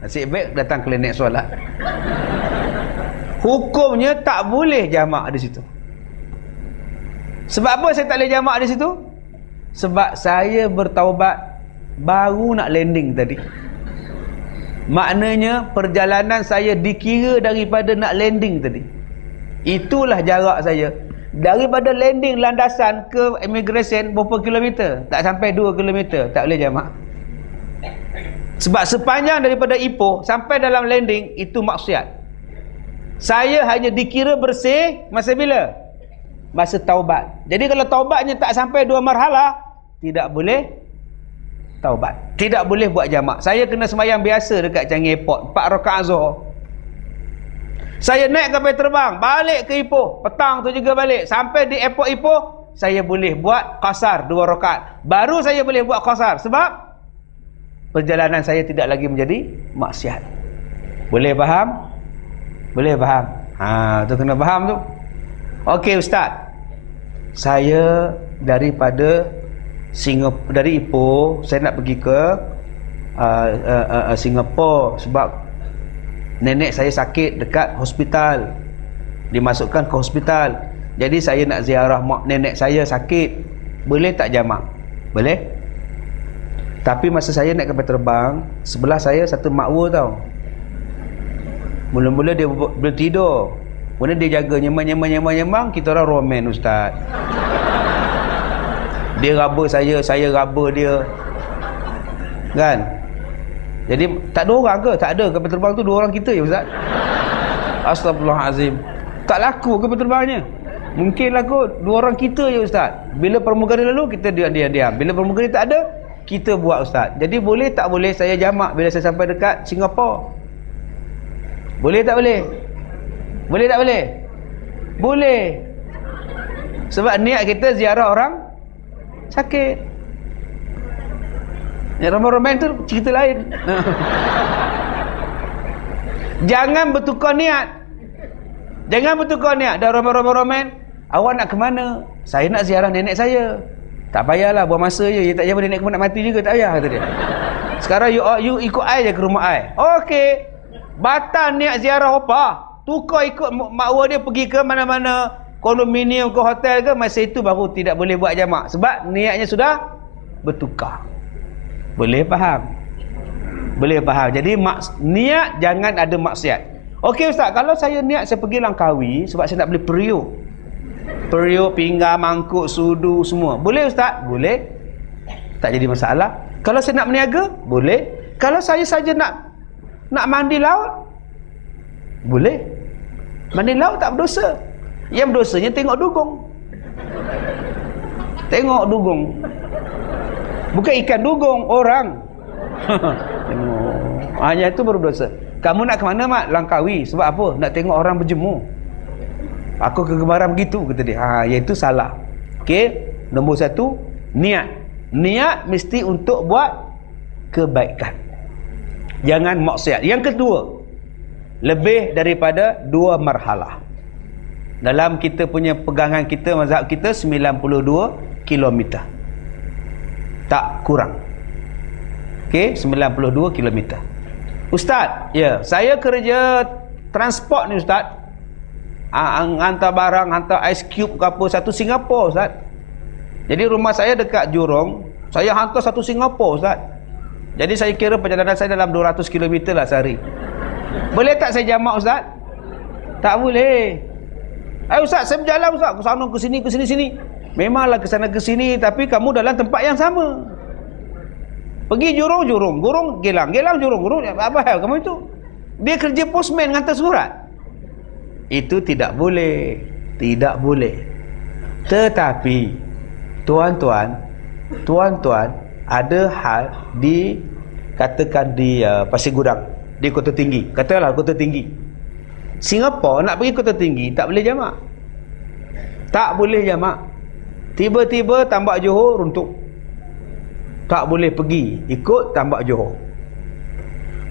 Nasib baik datang klinik solat. Hukumnya tak boleh jamak di situ. Sebab apa saya tak boleh jamak di situ? Sebab saya bertaubat baru nak landing tadi. Maknanya perjalanan saya dikira daripada nak landing tadi. Itulah jarak saya. Daripada landing landasan ke immigration berapa kilometer? Tak sampai 2 kilometer. Tak boleh jamak. Sebab sepanjang daripada Ipoh sampai dalam landing itu maksiat. Saya hanya dikira bersih masa bila? Masa taubat. Jadi kalau taubatnya tak sampai dua marhalah, tidak boleh taubat. Tidak boleh buat jamak. Saya kena semayang biasa dekat Changi Airport. Empat rakaat zuhur. Saya naik kapal terbang. Balik ke Ipoh. Petang tu juga balik. Sampai di airport Ipoh, saya boleh buat kasar dua rakaat. Baru saya boleh buat kasar. Sebab perjalanan saya tidak lagi menjadi maksiat. Boleh faham? Boleh faham? Ha, tu kena faham tu. Okey ustaz. Saya daripada Singapura dari Ipoh, saya nak pergi ke uh, uh, uh, Singapura sebab nenek saya sakit dekat hospital. Dimasukkan ke hospital. Jadi saya nak ziarah mak nenek saya sakit. Boleh tak jamak? Boleh? Tapi masa saya naik kapal terbang, sebelah saya satu makwa tau. Mula-mula dia belum tidur. Kemudian dia jaga nyemang-nyemang-nyemang-nyemang, kita orang roman ustaz. Dia raba saya, saya raba dia. Kan? Jadi tak ada orang ke? Tak ada kapal terbang tu dua orang kita je ustaz. Astagfirullahalazim. Tak laku kapal terbangnya. Mungkin laku dua orang kita je ustaz. Bila pramugari lalu kita diam-diam. Bila pramugari tak ada, kita buat ustaz. Jadi boleh tak boleh saya jamak bila saya sampai dekat Singapura? Boleh tak boleh? Boleh tak boleh? Boleh. Sebab niat kita ziarah orang sakit. Yang ramai-ramai tu cerita lain. Jangan bertukar niat. Jangan bertukar niat. Dah ramai-ramai Awak nak ke mana? Saya nak ziarah nenek saya. Tak payahlah buat masa je. Ya, tak payah nenek kamu nak mati juga. Tak payah kata dia. Sekarang you, you ikut I je ke rumah I. Okey. Batal niat ziarah apa? Tukar ikut makwa dia pergi ke mana-mana kondominium ke hotel ke. Masa itu baru tidak boleh buat jamak. Sebab niatnya sudah bertukar. Boleh faham? Boleh faham. Jadi mak, niat jangan ada maksiat. Okey Ustaz. Kalau saya niat saya pergi Langkawi. Sebab saya nak beli periuk periuk, pinggang, mangkuk, sudu semua. Boleh ustaz? Boleh. Tak jadi masalah. Kalau saya nak berniaga? Boleh. Kalau saya saja nak nak mandi laut? Boleh. Mandi laut tak berdosa. Yang berdosanya tengok dugong. Tengok dugong. Bukan ikan dugong, orang. Hanya itu baru dosa. Kamu nak ke mana mak? Langkawi. Sebab apa? Nak tengok orang berjemur. Aku kegemaran begitu kata dia. Ha iaitu salah. Okey. Nombor satu niat. Niat mesti untuk buat kebaikan. Jangan maksiat. Yang kedua, lebih daripada dua marhalah. Dalam kita punya pegangan kita mazhab kita 92 km. Tak kurang. Okey, 92 km. Ustaz, ya, saya kerja transport ni ustaz hantar barang, hantar ice cube ke apa, satu Singapura Ustaz. Jadi rumah saya dekat Jurong, saya hantar satu Singapura Ustaz. Jadi saya kira perjalanan saya dalam 200 km lah sehari. Boleh tak saya jamak Ustaz? Tak boleh. Eh Ustaz, saya berjalan Ustaz, ke sana, ke sini, ke sini, sini. Memanglah ke sana, ke sini, tapi kamu dalam tempat yang sama. Pergi Jurong, Jurong. Jurong, Gelang. Gelang, Jurong. Jurong, apa hal kamu itu? Dia kerja postman, hantar surat. Itu tidak boleh. Tidak boleh. Tetapi tuan-tuan, tuan-tuan ada hal di katakan di uh, Pasir Gudang, di Kota Tinggi. Katalah Kota Tinggi. Singapura nak pergi Kota Tinggi tak boleh jamak. Tak boleh jamak. Tiba-tiba tambak Johor runtuh. Tak boleh pergi ikut tambak Johor.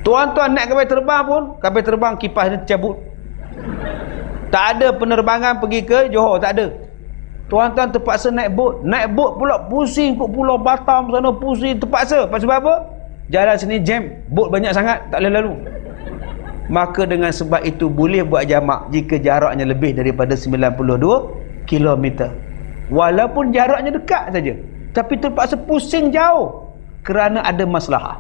Tuan-tuan naik kapal terbang pun, kapal terbang kipas dia tercabut. Tak ada penerbangan pergi ke Johor, tak ada. Tuan-tuan terpaksa naik bot. Naik bot pula pusing ke pulau Batam sana pusing terpaksa. Pasal apa? jalan sini jam bot banyak sangat tak boleh lalu maka dengan sebab itu boleh buat jamak jika jaraknya lebih daripada 92 km walaupun jaraknya dekat saja tapi terpaksa pusing jauh kerana ada masalah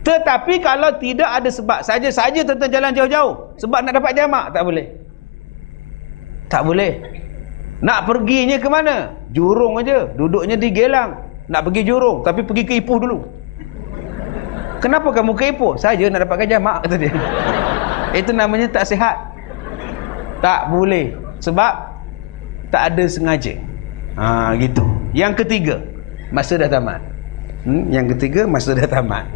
tetapi kalau tidak ada sebab saja-saja tentang jalan jauh-jauh sebab nak dapat jamak tak boleh tak boleh. Nak perginya ke mana? Jurung aja. Duduknya di gelang. Nak pergi jurung tapi pergi ke Ipoh dulu. Kenapa kamu ke Ipoh? Saja nak dapatkan jamak kata dia. Itu namanya tak sihat. Tak boleh. Sebab tak ada sengaja. Ha, gitu. Yang ketiga masa dah tamat. Hmm? yang ketiga masa dah tamat.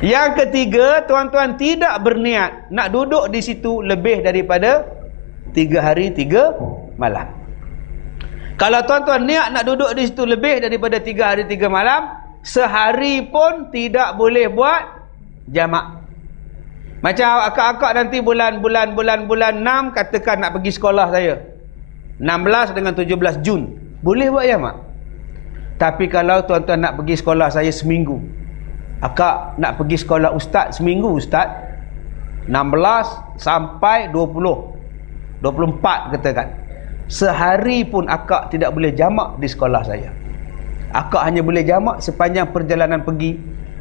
Yang ketiga tuan-tuan tidak berniat nak duduk di situ lebih daripada tiga hari tiga malam kalau tuan-tuan niat nak duduk di situ lebih daripada tiga hari tiga malam, sehari pun tidak boleh buat jamak. Macam akak-akak nanti bulan-bulan bulan-bulan 6 katakan nak pergi sekolah saya. 16 dengan 17 Jun. Boleh buat jamak. Tapi kalau tuan-tuan nak pergi sekolah saya seminggu. Akak nak pergi sekolah ustaz seminggu ustaz. 16 sampai 20. 24 katakan. Sehari pun akak tidak boleh jamak di sekolah saya. Akak hanya boleh jamak sepanjang perjalanan pergi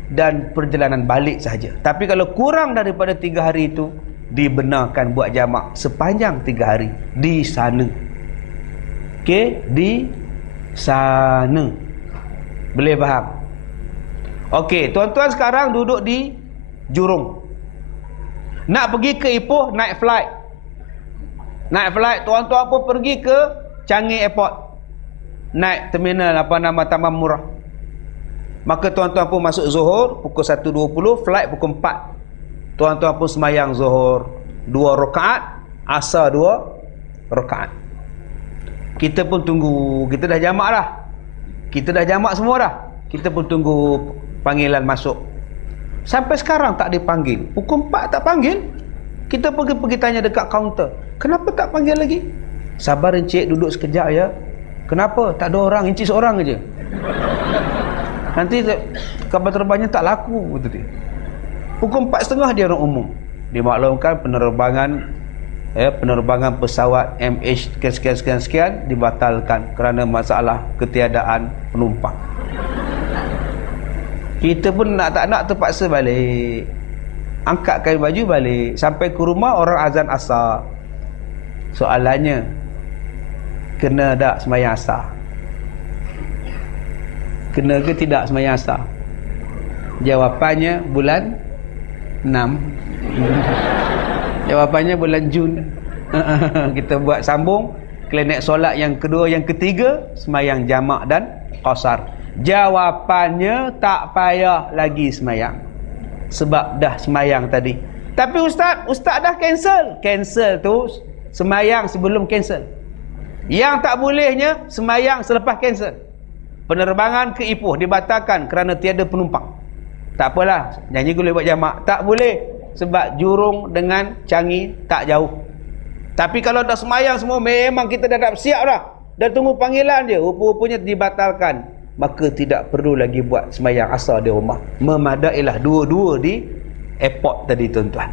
dan perjalanan balik sahaja. Tapi kalau kurang daripada tiga hari itu, dibenarkan buat jamak sepanjang tiga hari di sana. Okey, di sana. Boleh faham? Okey, tuan-tuan sekarang duduk di Jurong. Nak pergi ke Ipoh, naik flight. Naik flight tuan-tuan pun pergi ke Changi Airport. Naik terminal apa nama Taman Murah. Maka tuan-tuan pun masuk Zuhur pukul 1.20, flight pukul 4. Tuan-tuan pun semayang Zuhur 2 rakaat, Asar 2 rakaat. Kita pun tunggu, kita dah jamak dah. Kita dah jamak semua dah. Kita pun tunggu panggilan masuk. Sampai sekarang tak dipanggil. Pukul 4 tak panggil. Kita pergi pergi tanya dekat kaunter. Kenapa tak panggil lagi? Sabar encik duduk sekejap ya. Kenapa? Tak ada orang, encik seorang aja. Nanti kapal terbangnya tak laku betul dia. Pukul setengah dia orang umum. Dimaklumkan penerbangan ya, penerbangan pesawat MH sekian sekian sekian sekian dibatalkan kerana masalah ketiadaan penumpang. Kita pun nak tak nak terpaksa balik angkat kain baju balik. Sampai ke rumah orang azan asar. Soalannya kena tak semayang asar? Kena ke tidak semayang asar? Jawapannya bulan 6 jawapannya bulan Jun. Kita buat sambung. Klinik solat yang kedua yang ketiga semayang jamak dan qasar. Jawapannya tak payah lagi semayang sebab dah semayang tadi. Tapi ustaz, ustaz dah cancel. Cancel tu semayang sebelum cancel. Yang tak bolehnya semayang selepas cancel. Penerbangan ke Ipoh dibatalkan kerana tiada penumpang. Tak apalah, nyanyi boleh buat jamak. Tak boleh sebab Jurung dengan Changi tak jauh. Tapi kalau dah semayang semua memang kita dah siap dah. Dah tunggu panggilan dia, rupa-rupanya dibatalkan maka tidak perlu lagi buat semayang asar di rumah. Memadailah dua-dua di airport tadi tuan-tuan.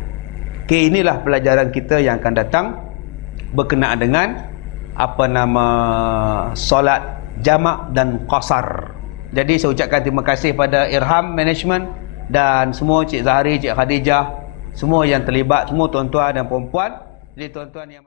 Okay, inilah pelajaran kita yang akan datang. Berkenaan dengan apa nama solat jamak dan qasar. Jadi saya ucapkan terima kasih pada Irham Management dan semua Cik Zahari, Cik Khadijah semua yang terlibat, semua tuan-tuan dan perempuan jadi tuan-tuan yang